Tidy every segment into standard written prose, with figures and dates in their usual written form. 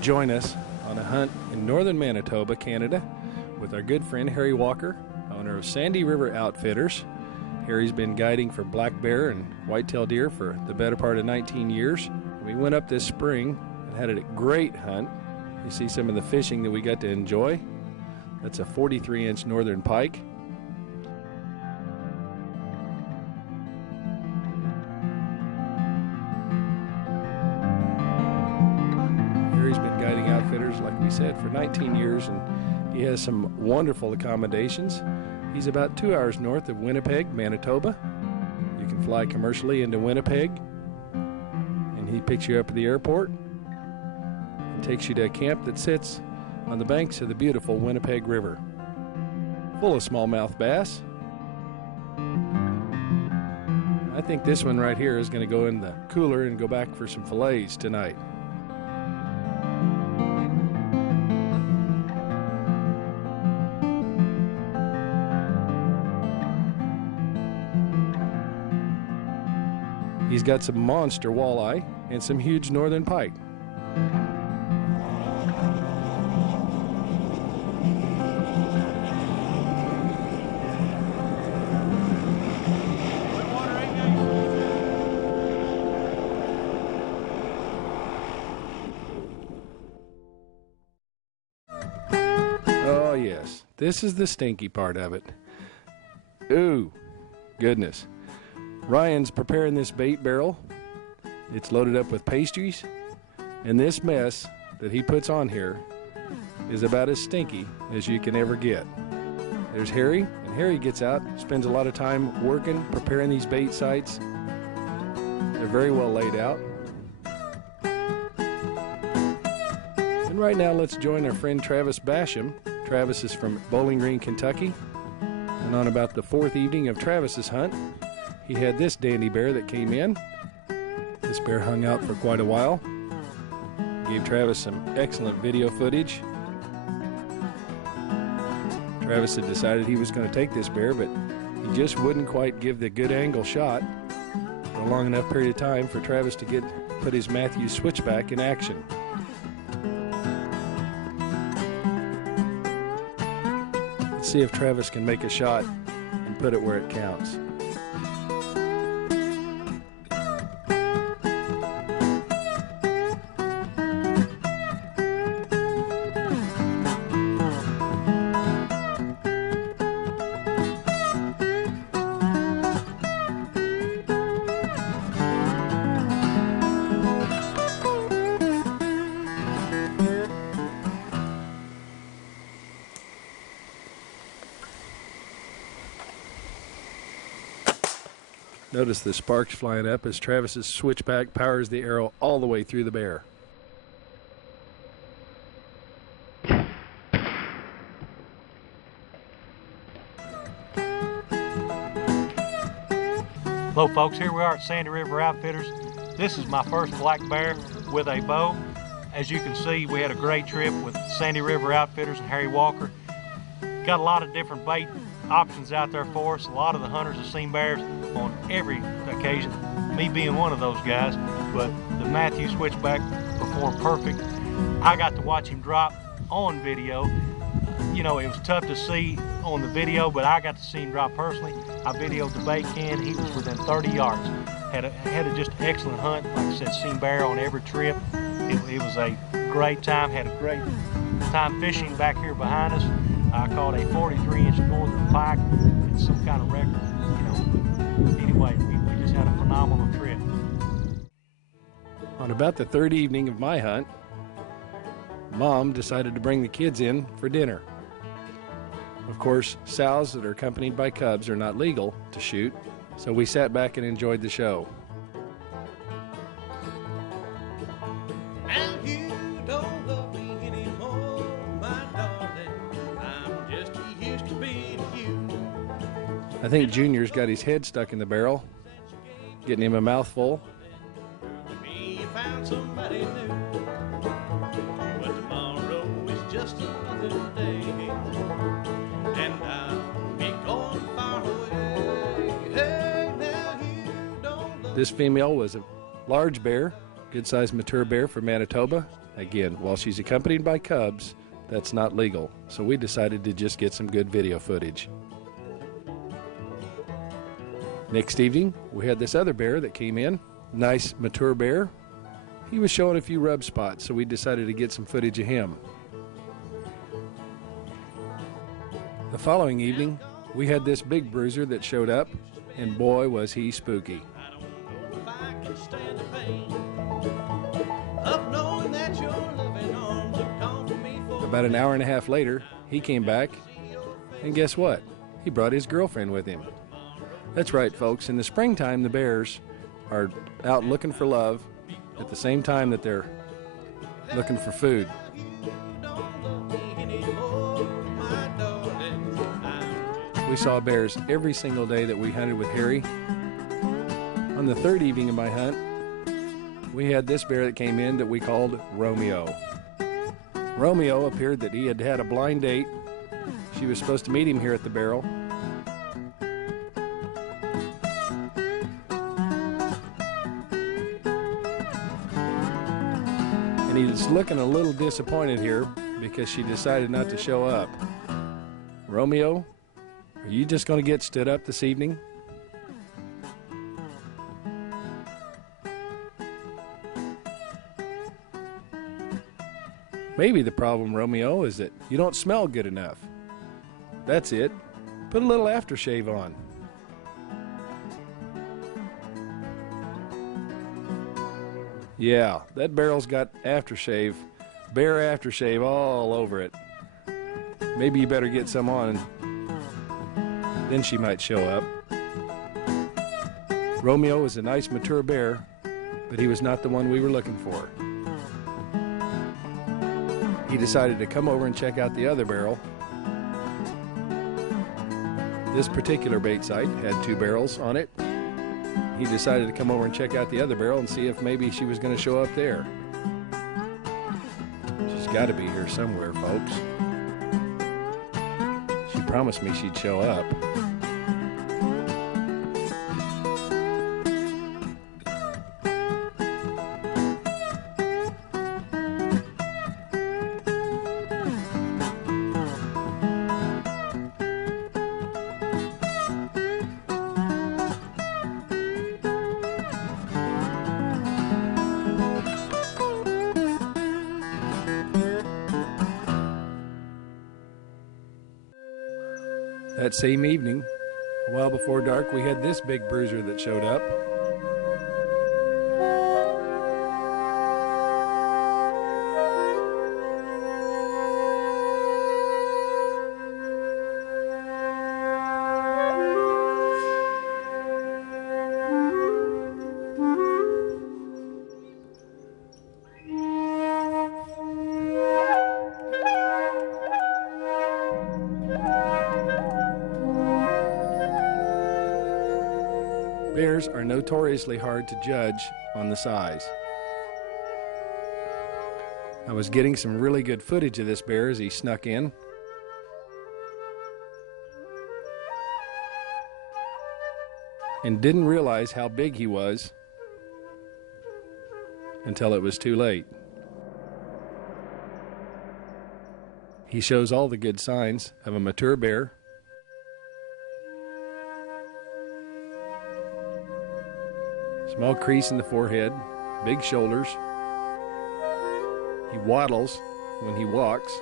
join us on a hunt in northern Manitoba, Canada, with our good friend Harry Walker, owner of Sandy River Outfitters. Harry's been guiding for black bear and whitetail deer for the better part of 19 years. We went up this spring and had a great hunt. You see some of the fishing that we got to enjoy. That's a 43-inch northern pike. Harry's been guiding outfitters, like we said, for 19 years, and he has some wonderful accommodations. He's about 2 hours north of Winnipeg, Manitoba. You can fly commercially into Winnipeg, and he picks you up at the airport and takes you to a camp that sits on the banks of the beautiful Winnipeg River, full of smallmouth bass. I think this one right here is going to go in the cooler and go back for some fillets tonight. He's got some monster walleye and some huge northern pike. Oh yes, this is the stinky part of it. Ooh, goodness. Ryan's preparing this bait barrel. It's loaded up with pastries, and this mess that he puts on here is about as stinky as you can ever get. There's Harry, and Harry gets out, spends a lot of time working, preparing these bait sites. They're very well laid out. And right now, let's join our friend Travis Basham. Travis is from Bowling Green, Kentucky, and on about the fourth evening of Travis's hunt, he had this dandy bear that came in. This bear hung out for quite a while. Gave Travis some excellent video footage. Travis had decided he was going to take this bear, but he just wouldn't quite give the good angle shot for a long enough period of time for Travis to put his Matthews switchback in action. Let's see if Travis can make a shot and put it where it counts. Notice the sparks flying up as Travis's switchback powers the arrow all the way through the bear. Hello folks, here we are at Sandy River Outfitters. This is my first black bear with a bow. As you can see, we had a great trip with Sandy River Outfitters and Harry Walker. Got a lot of different bait options out there for us. A lot of the hunters have seen bears on every occasion, me being one of those guys, but the Matthews switchback performed perfect. I got to watch him drop on video. You know, it was tough to see on the video, but I got to see him drop personally. I videoed the bait can. He was within 30 yards. Had a just excellent hunt. Like I said, seen bear on every trip. It was a great time. Had a great time fishing back here behind us. I caught a 43-inch northern pike. It's some kind of record, you know. Anyway, we just had a phenomenal trip. On about the third evening of my hunt, Mom decided to bring the kids in for dinner. Of course, sows that are accompanied by cubs are not legal to shoot, so we sat back and enjoyed the show. I think Junior's got his head stuck in the barrel, getting him a mouthful. This female was a large bear, good-sized mature bear from Manitoba. Again, while she's accompanied by cubs, that's not legal, so we decided to just get some good video footage. Next evening, we had this other bear that came in. Nice mature bear. He was showing a few rub spots, so we decided to get some footage of him. The following evening, we had this big bruiser that showed up, and boy was he spooky. About an hour and a half later, he came back, and guess what? He brought his girlfriend with him. That's right, folks. In the springtime, the bears are out looking for love at the same time that they're looking for food. We saw bears every single day that we hunted with Harry. On the third evening of my hunt, we had this bear that came in that we called Romeo. Romeo appeared that he had had a blind date. She was supposed to meet him here at the barrel. And he's looking a little disappointed here because she decided not to show up. Romeo, are you just going to get stood up this evening? Maybe the problem, Romeo, is that you don't smell good enough. That's it. Put a little aftershave on. Yeah, that barrel's got aftershave, bear aftershave all over it. Maybe you better get some on, then she might show up. Romeo is a nice mature bear, but he was not the one we were looking for. He decided to come over and check out the other barrel. This particular bait site had 2 barrels on it. He decided to come over and check out the other barrel and see if maybe she was going to show up there. She's got to be here somewhere, folks. She promised me she'd show up. That same evening, a while before dark, we had this big bruiser that showed up. Bears are notoriously hard to judge on the size. I was getting some really good footage of this bear as he snuck in. And didn't realize how big he was until it was too late. He shows all the good signs of a mature bear. Small crease in the forehead, big shoulders. He waddles when he walks.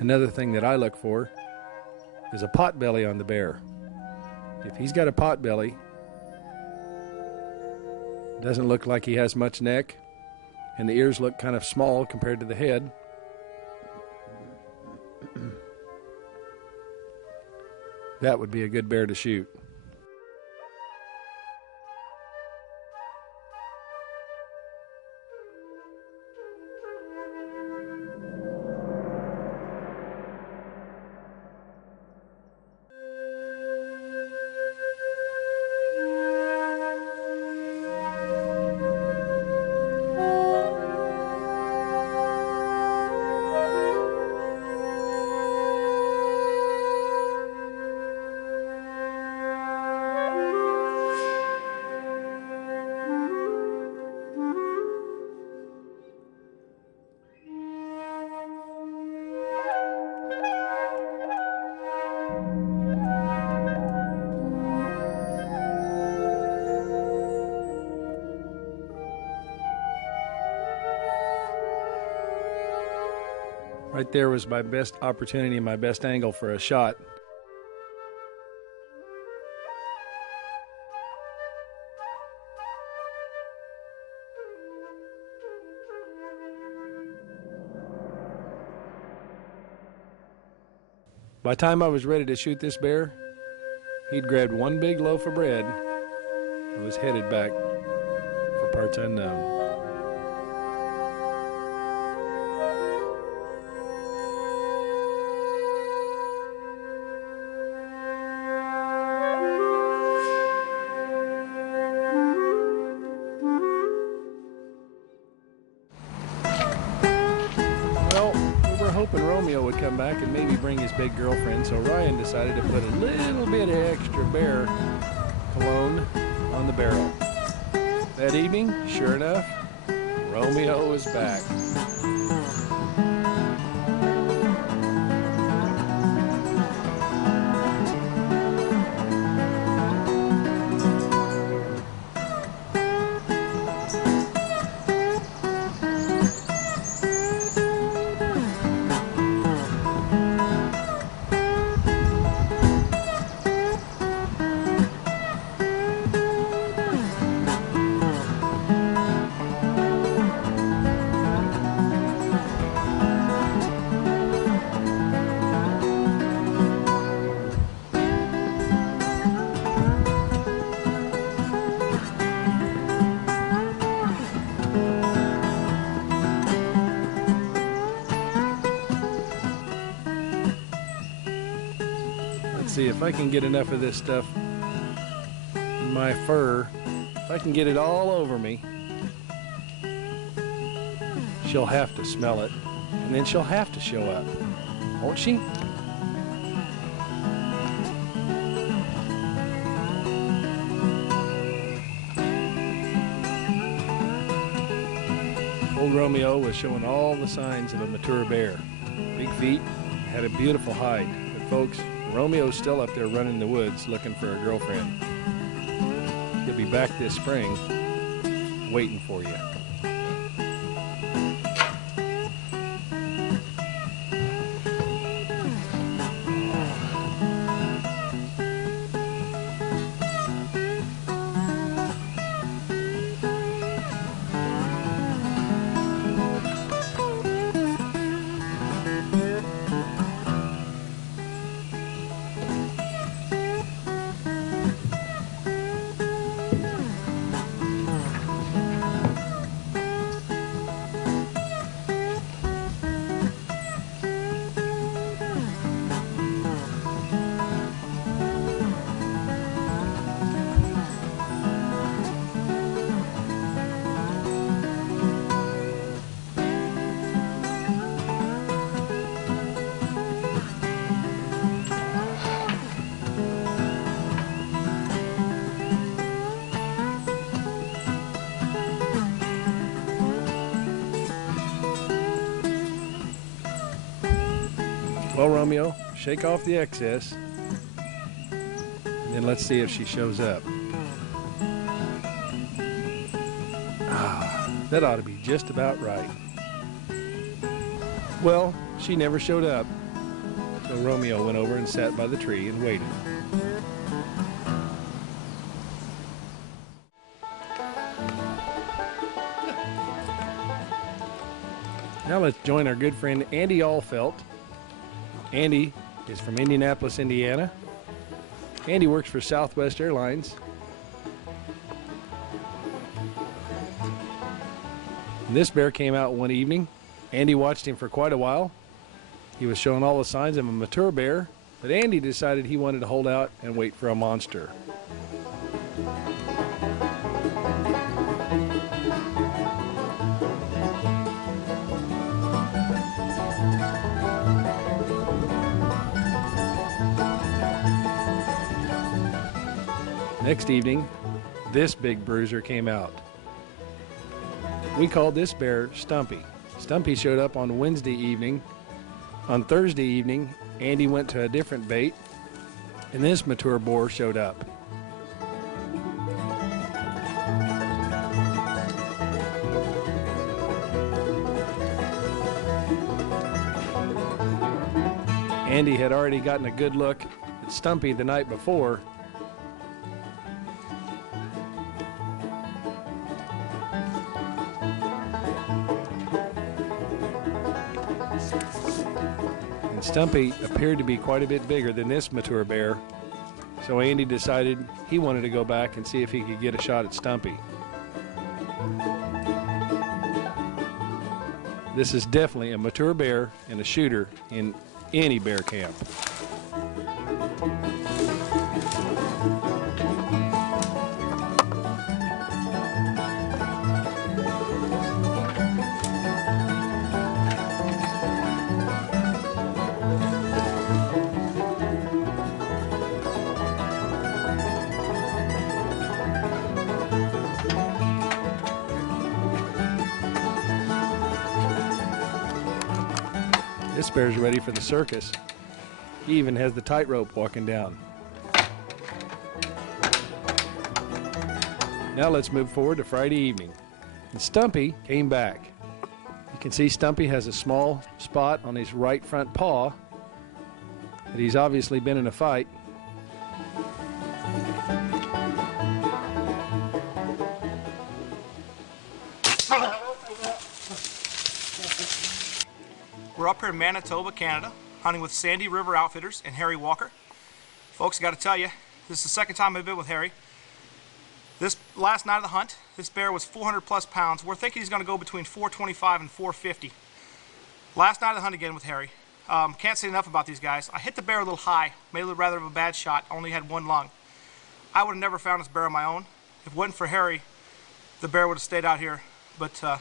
Another thing that I look for is a pot belly on the bear. If he's got a pot belly, doesn't look like he has much neck, and the ears look kind of small compared to the head, that would be a good bear to shoot. Right there was my best opportunity, my best angle for a shot. By the time I was ready to shoot this bear, he'd grabbed one big loaf of bread and was headed back for parts unknown. Well, we were hoping Romeo would come back and maybe bring his big girlfriend, so Ryan decided to put a little bit of extra bear cologne on the barrel. That evening, sure enough, Romeo was back. See if I can get enough of this stuff in my fur. If I can get it all over me, she'll have to smell it, and then she'll have to show up, won't she? Old Romeo was showing all the signs of a mature bear. Big feet, had a beautiful hide, but folks, Romeo's still up there running the woods looking for a girlfriend. He'll be back this spring waiting for you. Well, Romeo, shake off the excess, and then let's see if she shows up. That ought to be just about right. Well, she never showed up, so Romeo went over and sat by the tree and waited. Now let's join our good friend Andy Allfelt. Andy is from Indianapolis, Indiana. Andy works for Southwest Airlines. And this bear came out one evening. Andy watched him for quite a while. He was showing all the signs of a mature bear, but Andy decided he wanted to hold out and wait for a monster. Next evening, this big bruiser came out. We called this bear Stumpy. Stumpy showed up on Wednesday evening. On Thursday evening, Andy went to a different bait, and this mature boar showed up. Andy had already gotten a good look at Stumpy the night before. And Stumpy appeared to be quite a bit bigger than this mature bear. So Andy decided he wanted to go back and see if he could get a shot at Stumpy. This is definitely a mature bear and a shooter in any bear camp. This bear's ready for the circus. He even has the tightrope walking down. Now let's move forward to Friday evening. And Stumpy came back. You can see Stumpy has a small spot on his right front paw that he's obviously been in a fight. We're up here in Manitoba, Canada, hunting with Sandy River Outfitters and Harry Walker. Folks, I got to tell you, this is the second time I've been with Harry. This last night of the hunt, this bear was 400 plus pounds. We're thinking he's going to go between 425 and 450. Last night of the hunt again with Harry. Can't say enough about these guys. I hit the bear a little high, made a little rather of a bad shot, only had one lung. I would have never found this bear on my own. If it wasn't for Harry, the bear would have stayed out here. But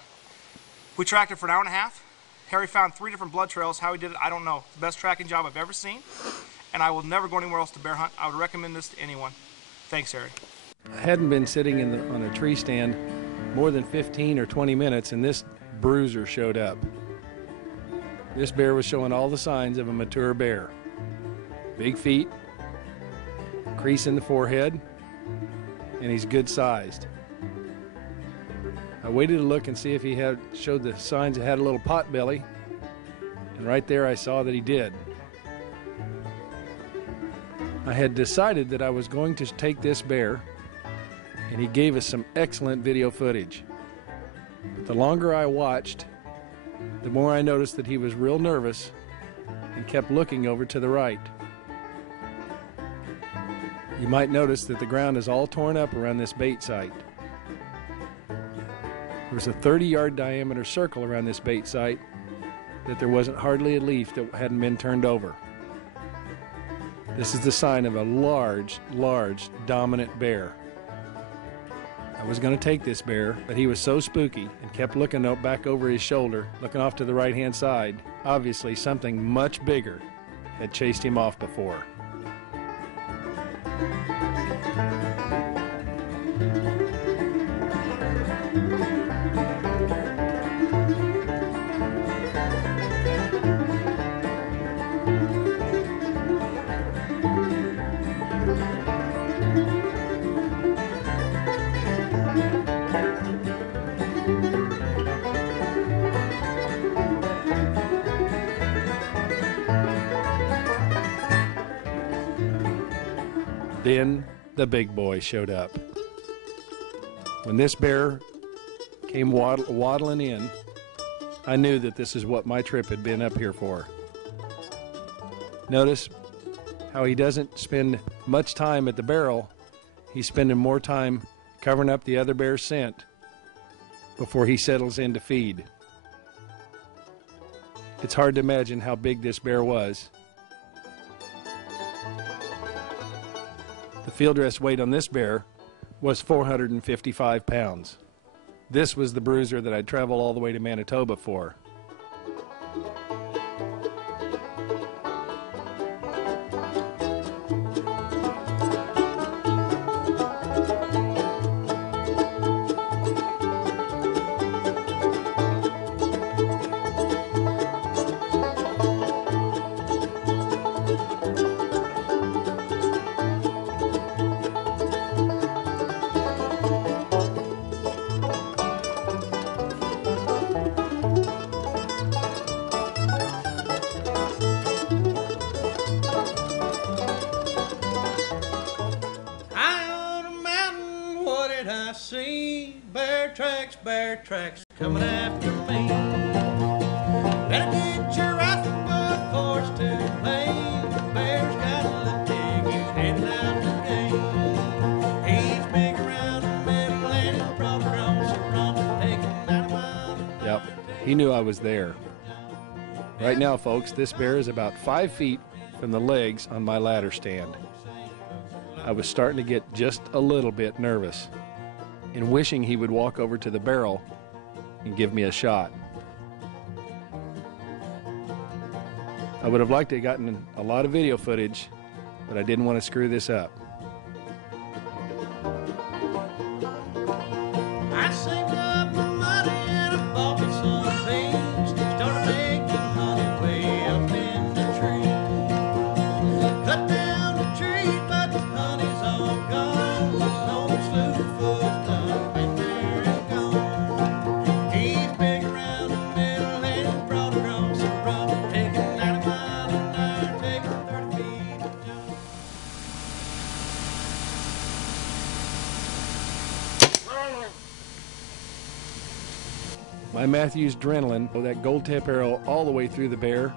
we tracked it for an hour and a half. Harry found 3 different blood trails. How he did it, I don't know. The best tracking job I've ever seen, and I will never go anywhere else to bear hunt. I would recommend this to anyone. Thanks, Harry. I hadn't been sitting on a tree stand more than 15 or 20 minutes, and this bruiser showed up. This bear was showing all the signs of a mature bear. Big feet, crease in the forehead, and he's good sized. I waited to look and see if he showed the signs that had a little pot belly, and right there I saw that he did. I had decided that I was going to take this bear, and he gave us some excellent video footage. But the longer I watched, the more I noticed that he was real nervous and kept looking over to the right. You might notice that the ground is all torn up around this bait site. There was a 30-yard diameter circle around this bait site that there wasn't hardly a leaf that hadn't been turned over. This is the sign of a large, dominant bear. I was going to take this bear, but he was so spooky and kept looking back over his shoulder, looking off to the right-hand side. Obviously, something much bigger had chased him off before. Then the big boy showed up. When this bear came waddling in, I knew that this is what my trip had been up here for. Notice how he doesn't spend much time at the barrel. He's spending more time covering up the other bear's scent before he settles in to feed. It's hard to imagine how big this bear was. The field dress weight on this bear was 455 pounds. This was the bruiser that I'd traveled all the way to Manitoba for. bear tracks coming after me. Better get your rifle, boy, for it's too late. The bear's got a little pig, he's headed out the gate. He's big around the middle and he'll broad across the front, taking 9 miles an hour. Yep, he knew I was there. Right now, folks, this bear is about 5 feet from the legs on my ladder stand. I was starting to get just a little bit nervous and wishing he would walk over to the barrel and give me a shot. I would have liked to have gotten a lot of video footage, but I didn't want to screw this up. I saved up my money and I bought me some beans. Started making honey way up in the tree. Cut down the tree, but the honey's all gone. No Slewfoot's done been there and gone. He's big around the middle and broad across the front, taking 90 miles an hour, taking 30 feet to jump. My Matthews Adrenaline, that gold tip arrow all the way through the bear.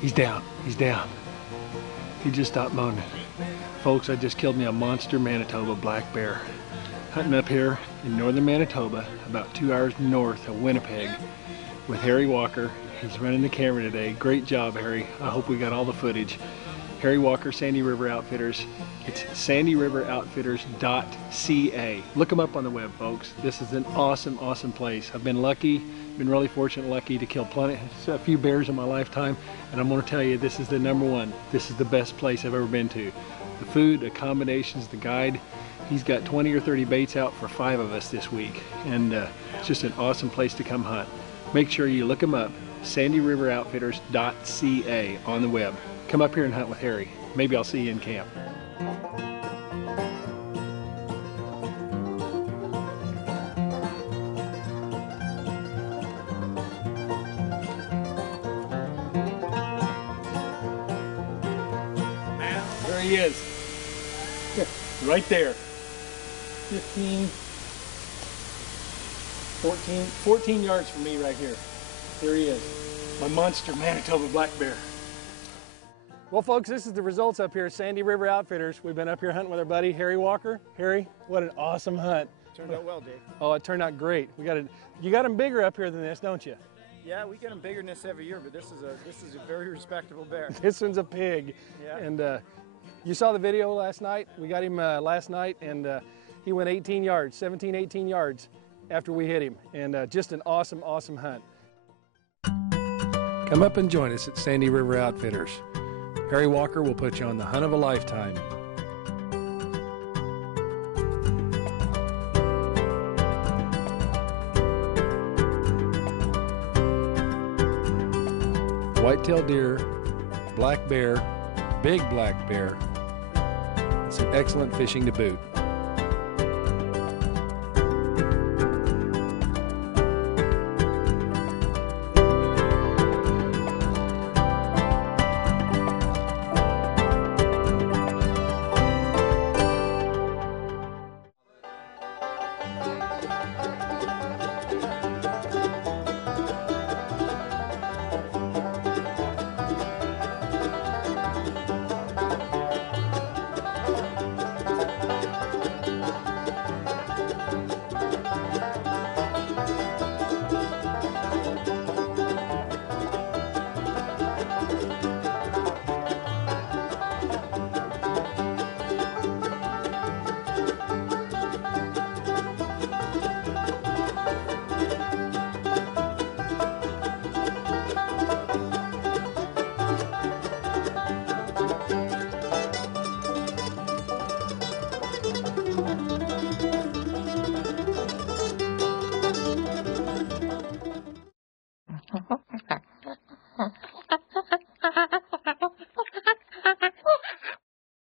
He's down, he's down. He just stopped moaning. Folks, I just killed me a monster Manitoba black bear. Hunting up here in northern Manitoba, about 2 hours north of Winnipeg, with Harry Walker. He's running the camera today. Great job, Harry. I hope we got all the footage. Harry Walker, Sandy River Outfitters. It's sandyrivoroutfitters.ca. Look them up on the web, folks. This is an awesome, awesome place. I've been lucky, been really fortunate, lucky to kill a few bears in my lifetime, and I'm going to tell you, this is the #1. This is the best place I've ever been to. The food, the accommodations, the guide. He's got 20 or 30 baits out for 5 of us this week, and it's just an awesome place to come hunt. Make sure you look him up, sandyrivoroutfitters.ca on the web. Come up here and hunt with Harry. Maybe I'll see you in camp. There he is. Right there. 15, 14 yards from me right here. There he is. My monster Manitoba black bear. Well, folks, this is the results up here at Sandy River Outfitters. We've been up here hunting with our buddy Harry Walker. Harry, what an awesome hunt. Turned out well, Dave. Oh, it turned out great. You got them bigger up here than this, don't you? Yeah, we get them bigger than this every year, but this is a very respectable bear. This one's a pig. Yeah. And you saw the video last night. We got him last night, and he went 18 yards, 17, 18 yards after we hit him. And just an awesome, awesome hunt. Come up and join us at Sandy River Outfitters. Harry Walker will put you on the hunt of a lifetime. White-tailed deer, black bear, big black bear, and some excellent fishing to boot.